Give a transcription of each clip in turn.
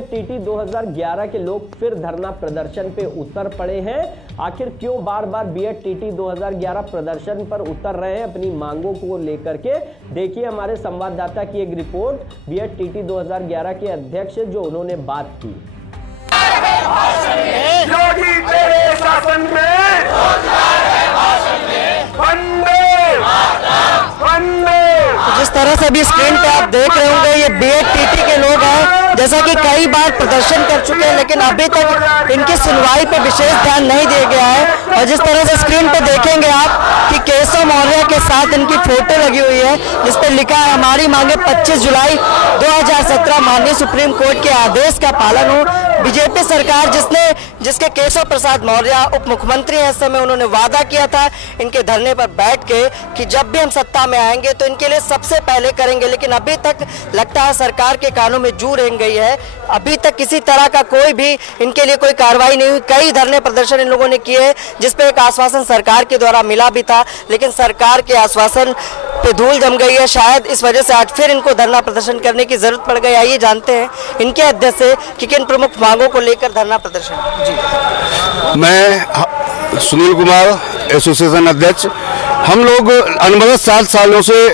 बीएडटीटी 2011 के लोग फिर धरना प्रदर्शन पे उतर पड़े हैं। आखिर क्यों बार बार बीएडटीटी 2011 प्रदर्शन पर उतर रहे हैं अपनी मांगों को लेकर के? देखिए हमारे संवाददाता की एक रिपोर्ट बीएडटीटी 2011 के अध्यक्ष जो उन्होंने बात की। योगी तेरे शासन में जिस तरह से अभी स्क्रीन पे आप देख रहे होंगे ये बीएडटीटी के लोग हैं, जैसा कि कई बार प्रदर्शन कर चुके हैं लेकिन अभी तक इनकी सुनवाई पे विशेष ध्यान नहीं दिया गया है। और जिस तरह से स्क्रीन पे देखेंगे आप कि केशव मौर्य के साथ इनकी फोटो लगी हुई है जिस पर लिखा है हमारी मांगे 25 जुलाई 2017 माननीय सुप्रीम कोर्ट के आदेश का पालन हो। बीजेपी सरकार जिसके केशव प्रसाद मौर्य उप मुख्यमंत्री हैं, इस समय उन्होंने वादा किया था इनके धरने पर बैठ के कि जब भी हम सत्ता में आएंगे तो इनके लिए सबसे पहले करेंगे, लेकिन अभी तक लगता है सरकार के कानों में जू रेंग गई है। अभी तक किसी तरह का कोई भी इनके लिए कोई कार्रवाई नहीं हुई। कई धरने प्रदर्शन इन लोगों ने किए जिस पे एक आश्वासन सरकार के द्वारा मिला भी था, लेकिन सरकार के आश्वासन पे धूल जम गई है। शायद इस वजह से आज फिर इनको धरना प्रदर्शन करने की जरूरत पड़ गई। आइए जानते हैं इनके अध्यक्ष से कि किन प्रमुख मांगों को लेकर धरना प्रदर्शन। जी, मैं सुनील कुमार, एसोसिएशन अध्यक्ष। हम लोग अनवरत 7 सालों से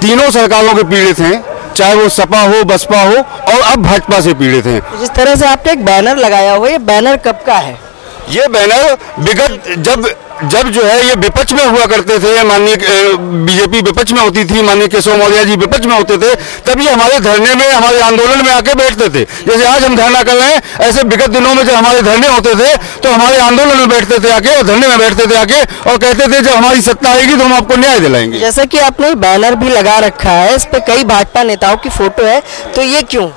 तीनों सरकारों के पीड़ित हैं, चाहे वो सपा हो, बसपा हो और अब भाजपा से पीड़ित हैं। जिस तरह से आपने एक बैनर लगाया हुआ है, ये बैनर कब का है? ये बैनर विगत जब जो है ये विपक्ष में हुआ करते थे, माननीय बीजेपी विपक्ष में होती थी, माननीय केशव मौर्य जी विपक्ष में होते थे, तब ये हमारे धरने में, हमारे आंदोलन में आके बैठते थे। जैसे आज हम धरना कर रहे हैं, ऐसे विगत दिनों में जब हमारे धरने होते थे तो हमारे आंदोलन में बैठते थे आके और धरने में बैठते थे आके और कहते थे जब हमारी सत्ता आएगी तो हम आपको न्याय दिलाएंगे। जैसा कि आपने बैनर भी लगा रखा है, इस पे कई भाजपा नेताओं की फोटो है, तो ये क्यों?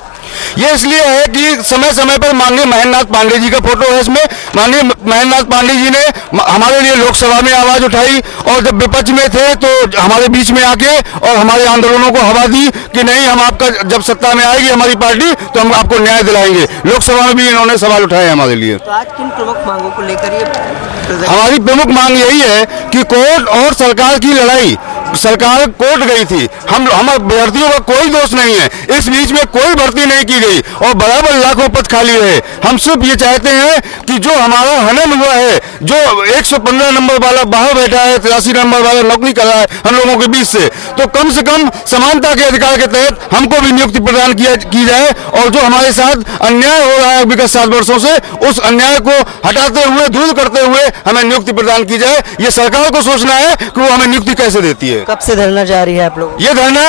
ये इसलिए है कि समय समय पर माननीय महेंद्र नाथ पांडे जी का फोटो है इसमें। माननीय महेंद्र नाथ पांडे जी ने हमारे लिए लोकसभा में आवाज उठाई और जब विपक्ष में थे तो हमारे बीच में आके और हमारे आंदोलनों को हवा दी कि नहीं, हम आपका जब सत्ता में आएगी हमारी पार्टी तो हम आपको न्याय दिलाएंगे। लोकसभा में भी इन्होंने सवाल उठाए हमारे लिए। तो आज किन प्रमुख मांगों को लेकर ये? हमारी प्रमुख मांग यही है कि कोर्ट और सरकार की लड़ाई, सरकार कोर्ट गई थी, हम अभ्यर्थियों का कोई दोष नहीं है, इस बीच में कोई भर्ती नहीं की गई और बराबर लाखों पद खाली रहे। हम सिर्फ ये चाहते हैं कि जो हमारा हनन हुआ है, जो 115 नंबर वाला बाहर बैठा है, 83 नंबर वाला नौकरी कर रहा है हम लोगों के बीच से, तो कम से कम समानता के अधिकार के तहत हमको भी नियुक्ति प्रदान की जाए और जो हमारे साथ अन्याय हो रहा है विगत 7 वर्षों से, उस अन्याय को हटाते हुए, दूर करते हुए हमें नियुक्ति प्रदान की जाए। ये सरकार को सोचना है कि वो हमें नियुक्ति कैसे देती है। कब से धरना जारी है आप लोग? ये धरना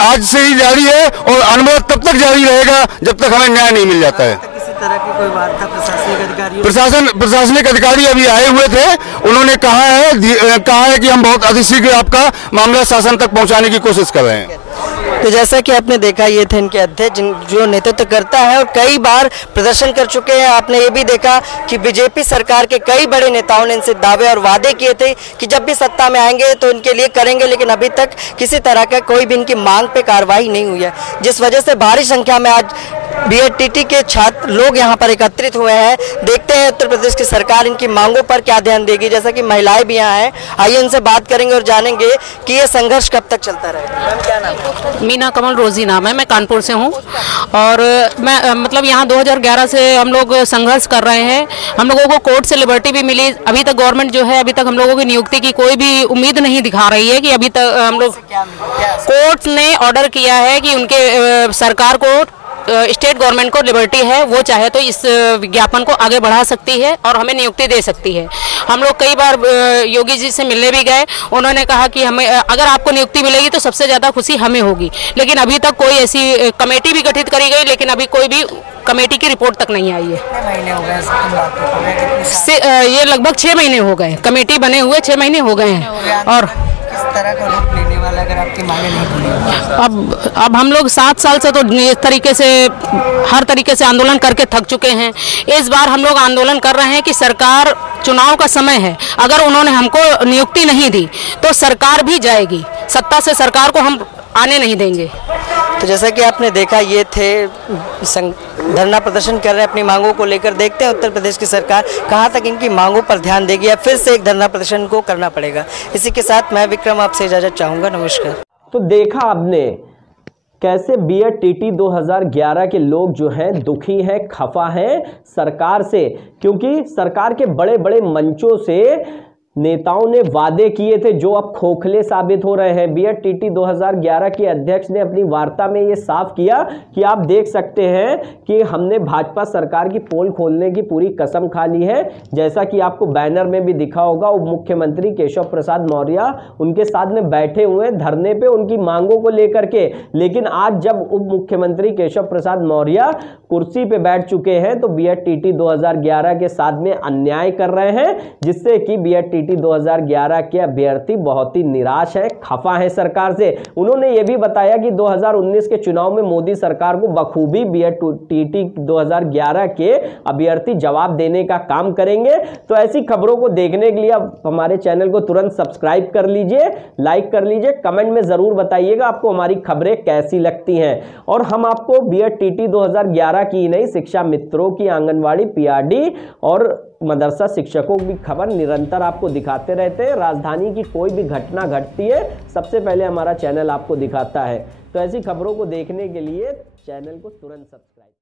आज से ही जारी है और अनवरत तब तक जारी रहेगा जब तक हमें न्याय नहीं मिल जाता है। किसी तरह की कोई वार्ता प्रशासनिक अधिकारी? प्रशासनिक अधिकारी अभी आए हुए थे, उन्होंने कहा है कि हम बहुत अतिशीघ्र आपका मामला शासन तक पहुंचाने की कोशिश कर रहे हैं। तो जैसा कि आपने देखा, ये थे इनके अध्यक्ष जो नेतृत्व करता है और कई बार प्रदर्शन कर चुके हैं। आपने ये भी देखा कि बीजेपी सरकार के कई बड़े नेताओं ने इनसे दावे और वादे किए थे कि जब भी सत्ता में आएंगे तो इनके लिए करेंगे, लेकिन अभी तक किसी तरह का कोई भी इनकी मांग पे कार्रवाई नहीं हुई है, जिस वजह से भारी संख्या में आज बीएडटीटी के छात्र लोग यहाँ पर एकत्रित हुए हैं। देखते हैं उत्तर प्रदेश की सरकार इनकी मांगों पर क्या ध्यान देगी। जैसा कि महिलाएं भी यहाँ हैं, आइए उनसे बात करेंगे और जानेंगे कि ये संघर्ष कब तक चलता रहेगा। क्या नाम है? मीना कमल रोजी नाम है, मैं कानपुर से हूँ और मैं मतलब यहाँ 2011 से हम लोग संघर्ष कर रहे हैं। हम लोगों को कोर्ट से लिबर्टी भी मिली। अभी तक गवर्नमेंट जो है अभी तक हम लोगों की नियुक्ति की कोई भी उम्मीद नहीं दिखा रही है कि अभी तक हम लोग, कोर्ट ने ऑर्डर किया है कि उनके सरकार को, स्टेट गवर्नमेंट को लिबर्टी है, वो चाहे तो इस विज्ञापन को आगे बढ़ा सकती है और हमें नियुक्ति दे सकती है। हम लोग कई बार योगी जी से मिलने भी गए, उन्होंने कहा कि हमें अगर आपको नियुक्ति मिलेगी तो सबसे ज़्यादा खुशी हमें होगी, लेकिन अभी तक कोई ऐसी कमेटी भी गठित करी गई, लेकिन अभी कोई भी कमेटी की रिपोर्ट तक नहीं आई है। महीने हो गए? ये लगभग 6 महीने हो गए, कमेटी बने हुए 6 महीने हो गए हैं। और किस तरह का रूप लेने वाला अगर आपकी मांगे नहीं पूरी? अब हम लोग 7 साल से तो इस तरीके से हर तरीके से आंदोलन करके थक चुके हैं। इस बार हम लोग आंदोलन कर रहे हैं कि सरकार, चुनाव का समय है, अगर उन्होंने हमको नियुक्ति नहीं दी तो सरकार भी जाएगी, सत्ता से सरकार को हम आने नहीं देंगे। तो जैसा कि आपने देखा, ये थे धरना प्रदर्शन कर रहे हैं अपनी मांगों को लेकर। देखते हैं उत्तर प्रदेश की सरकार कहां तक इनकी मांगों पर ध्यान देगी या फिर से एक धरना प्रदर्शन को करना पड़ेगा। इसी के साथ मैं विक्रम आपसे इजाजत चाहूंगा। नमस्कार। तो देखा आपने कैसे बीएड टीटी 2011 के लोग जो हैं दुखी हैं, खफा हैं सरकार से, क्योंकि सरकार के बड़े बड़े मंचों से नेताओं ने वादे किए थे जो अब खोखले साबित हो रहे हैं। बीएड टीटी 2011 के अध्यक्ष ने अपनी वार्ता में ये साफ किया कि आप देख सकते हैं कि हमने भाजपा सरकार की पोल खोलने की पूरी कसम खा ली है। जैसा कि आपको बैनर में भी दिखा होगा, उप मुख्यमंत्री केशव प्रसाद मौर्य उनके साथ में बैठे हुए धरने पे उनकी मांगों को लेकर के। लेकिन आज जब उप मुख्यमंत्री केशव प्रसाद मौर्य कुर्सी पे बैठ चुके हैं तो बीएड टीटी 2011 के साथ में अन्याय कर रहे हैं, जिससे कि बीएड टीटी 2011 के अभ्यर्थी बहुत ही निराश है, खफा है सरकार से। उन्होंने ये भी बताया कि 2019 के चुनाव में मोदी सरकार को बखूबी बीएड टीटी 2011 के अभ्यर्थी जवाब देने का काम करेंगे। तो ऐसी खबरों को देखने के लिए आप हमारे चैनल को तुरंत सब्सक्राइब कर लीजिए, लाइक कर लीजिए, कमेंट में जरूर बताइएगा आपको हमारी खबरें कैसी लगती हैं। और हम आपको बीएड टीटी 2011 की नई शिक्षा मित्रों की, आंगनवाड़ी, पीआरडी और मदरसा शिक्षकों की खबर निरंतर आपको दिखाते रहते हैं। राजधानी की कोई भी घटना घटती है सबसे पहले हमारा चैनल आपको दिखाता है। तो ऐसी खबरों को देखने के लिए चैनल को तुरंत सब्सक्राइब